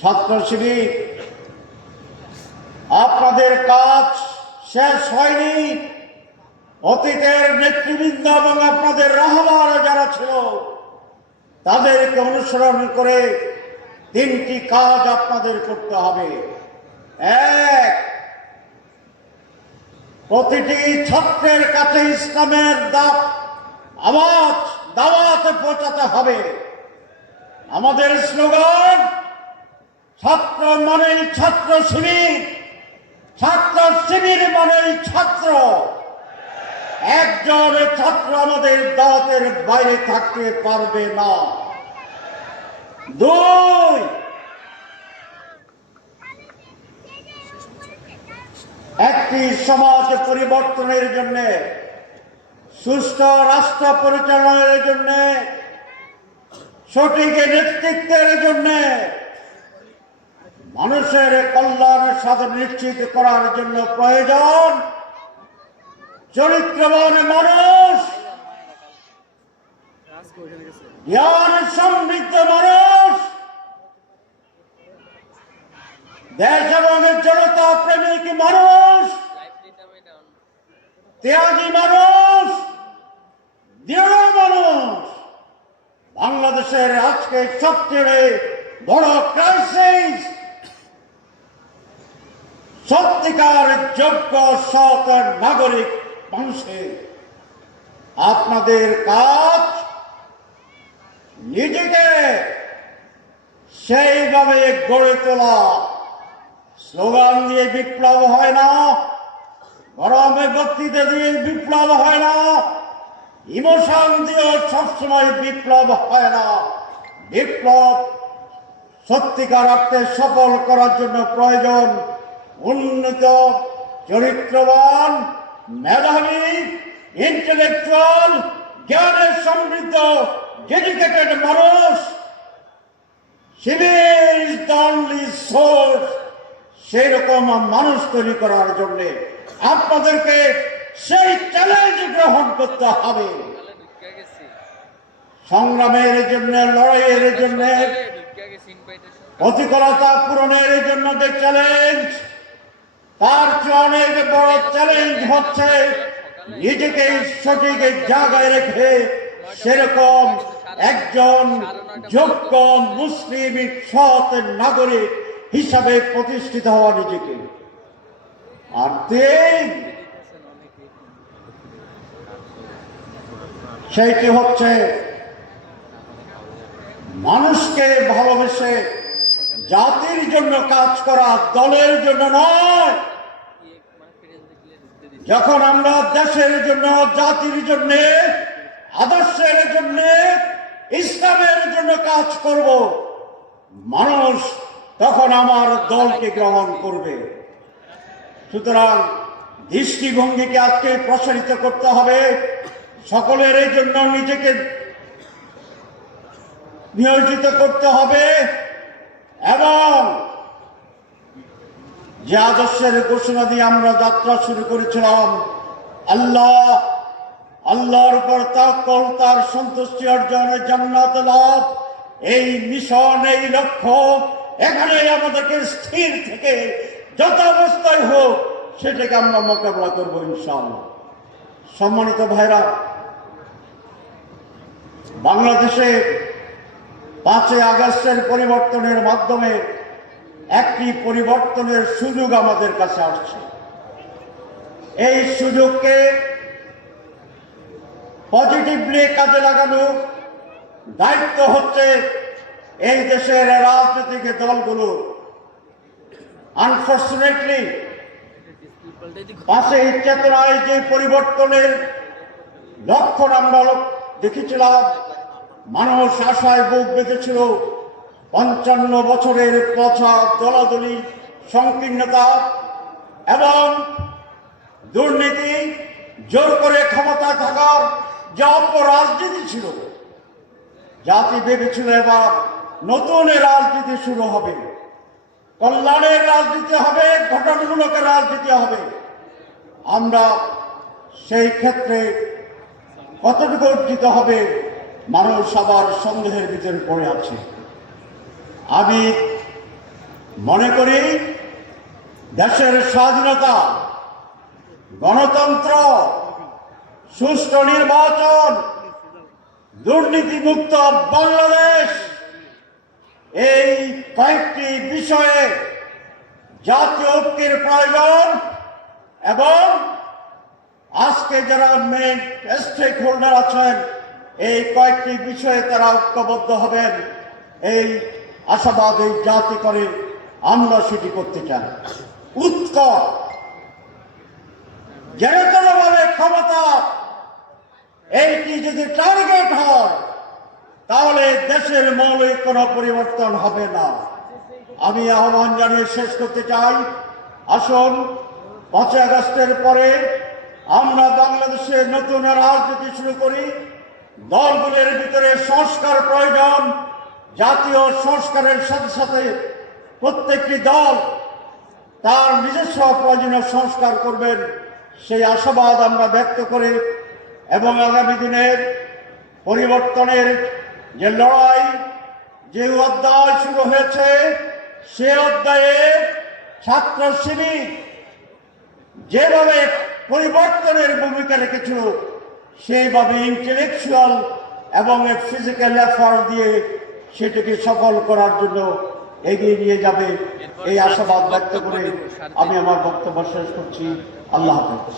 ছাত্র শিবির, আপনাদের কাজ শেষ হয়নি। অতীতের নেতৃবৃন্দ এবং আপনাদের রাহবার যারা ছিল তাদেরকে অনুসরণ করে তিনটি কাজ আপনাদের করতে হবে। এক, প্রতিটি ছাত্রের কাছে ইসলামের আওয়াজ দাওয়াত পৌঁছাতে হবে। আমাদের স্লোগান ছাত্র মানেই ছাত্র শিবির, ছাত্র শিবির মানেই ছাত্র। একজন ছাত্র আমাদের দাওয়াতের বাইরে থাকতে পারবে না। দুই, একটি সমাজ পরিবর্তনের জন্য, সুষ্ঠু রাষ্ট্র পরিচালনার জন্য, সঠিক নেতৃত্বের জন্য, মানুষের কল্যাণ সাধন নিশ্চিত করার জন্য প্রয়োজন চরিত্রবান মানুষ, জ্ঞান সমৃদ্ধ মানুষ, দেশ এবং জনতা প্রেমিক মানুষ, ত্যাগী মানুষ, দৃঢ় মানুষ। বাংলাদেশের আজকে সবচেয়ে বড় ক্রাইসিস সত্যিকার যোগ্য সৎ নাগরিক মানুষের। আপনাদের কাজ নিজেকে সেইভাবে গড়ে তোলা। স্লোগান দিয়ে বিপ্লব হয় না, গরমে বক্তৃতা দিয়ে বিপ্লব হয় না, ইমোশন দিয়েও সবসময় বিপ্লব হয় না। বিপ্লব সত্যিকার অর্থে সফল করার জন্য প্রয়োজন উন্নত, চরিত্রবান, মেধাবী, ইন্টেলেকচুয়াল, জ্ঞানে সমৃদ্ধ, ডেডিকেটেড মানুষ। শিবির ইজ দ্য অনলি সোর্স। সেই রকম মানুষ তৈরি করার জন্য আপনাদেরকে সেই চ্যালেঞ্জ গ্রহণ করতে হবে। সংগ্রামের জন্য, লড়াইয়ের জন্য, প্রতিকূলতা পূরণের জন্য যে চ্যালেঞ্জ, তার চেয়ে অনেক বড় চ্যালেঞ্জ হচ্ছে নিজেকে সঠিক জায়গায় রেখে সেরকম একজন যোগ্য মুসলিম সৎ নাগরিক হিসাবে প্রতিষ্ঠিত হওয়া নিজেকে। আর তিন, সেইটি হচ্ছে মানুষকে ভালোবেসে জাতির জন্য কাজ করা, দলের জন্য নয়। যখন আমরা দেশের জন্য, জাতির জন্য, আদর্শের জন্য, ইসলামের জন্য কাজ করব, মানুষ তখন আমার দলকে গ্রহণ করবে। সুতরাং দৃষ্টিভঙ্গিকে আজকে প্রসারিত করতে হবে। সকলের জন্য নিজেকে নিয়োজিত করতে হবে এবং যে আদর্শের ঘোষণা দিয়ে আমরা যাত্রা শুরু করেছিলাম, আল্লাহর উপর তাওয়াক্কুল, তার সন্তুষ্টি অর্জন, জান্নাত লাভ, এই মিশন, এই লক্ষ্য, এখানে আমাদেরকে স্থির থেকে যত অবস্থায় হোক সেটাকে আমরা মোকাবিলা করবো ইনশাআল্লাহ। সম্মানিত ভাইরা, বাংলাদেশে 5 আগস্টের পরিবর্তনের মাধ্যমে একটি পরিবর্তনের সুযোগ আমাদের কাছে আসছে। এই সুযোগকে পজিটিভলি কাজে লাগানো দায়িত্ব হচ্ছে এই দেশের রাজনৈতিক দলগুলো। আনফর্চুনেটলি 5 চেতনায় যে পরিবর্তনের লক্ষণ আমরা দেখেছিলাম, মানুষ আশায় বুক বেঁধেছিল। 55 বছরের পথা দলাদলি, সংকীর্ণতা এবং দুর্নীতি, জোর করে ক্ষমতা থাকার যে অপরাজনীতি ছিল, জাতি ভেবেছিল এবার নতুন রাজনীতি শুরু হবে, কল্যাণের রাজনীতি হবে, গঠনমূলক রাজনীতি হবে। আমরা সেই ক্ষেত্রে কতটুকু অর্জিত হবে মানুষ আবার সন্দেহের ভিতরে পড়ে আছে। আমি মনে করি দেশের স্বাধীনতা, গণতন্ত্র, সুষ্ঠু নির্বাচন, দুর্নীতিমুক্ত বাংলাদেশ, এই কয়েকটি বিষয়ে জাতীয় ঐক্যের প্রয়োজন এবং আজকে যারা মেইন স্টেক হোল্ডার আছেন এই কয়েকটি বিষয়ে তারা ঐক্যবদ্ধ হবেন, এই আশাবাদ এই জাতি করে আমরা সেটি করতে চাই। উৎকট যেরকমভাবে ক্ষমতা এইটি যদি টার্গেট হয় তাহলে দেশের মৌলিক কোনো পরিবর্তন হবে না। আমি আহ্বান জানিয়ে শেষ করতে চাই, আসুন 5 আগস্টের পরে আমরা বাংলাদেশে নতুন রাজনীতি শুরু করি। দলগুলোর ভিতরে সংস্কার প্রয়োজন, জাতীয় সংস্কারের সাথে সাথে প্রত্যেকটি দল তার নিজস্ব প্রয়োজনীয় সংস্কার করবেন, সেই আশাবাদ আমরা ব্যক্ত করি এবং আগামী দিনের পরিবর্তনের যে লড়াই, যে অধ্যায় শুরু হয়েছে সে অধ্যায়ে ছাত্র শিবির যেভাবে পরিবর্তনের ভূমিকা রেখেছিল সেইভাবে ইন্টেলেকচুয়াল এবং ফিজিক্যাল এফার্ট দিয়ে সেটিকে সফল করার জন্য এগিয়ে নিয়ে যাবে, এই আশাবাদ ব্যক্ত করে আমি আমার বক্তব্য শেষ করছি। আল্লাহ হাফেজ।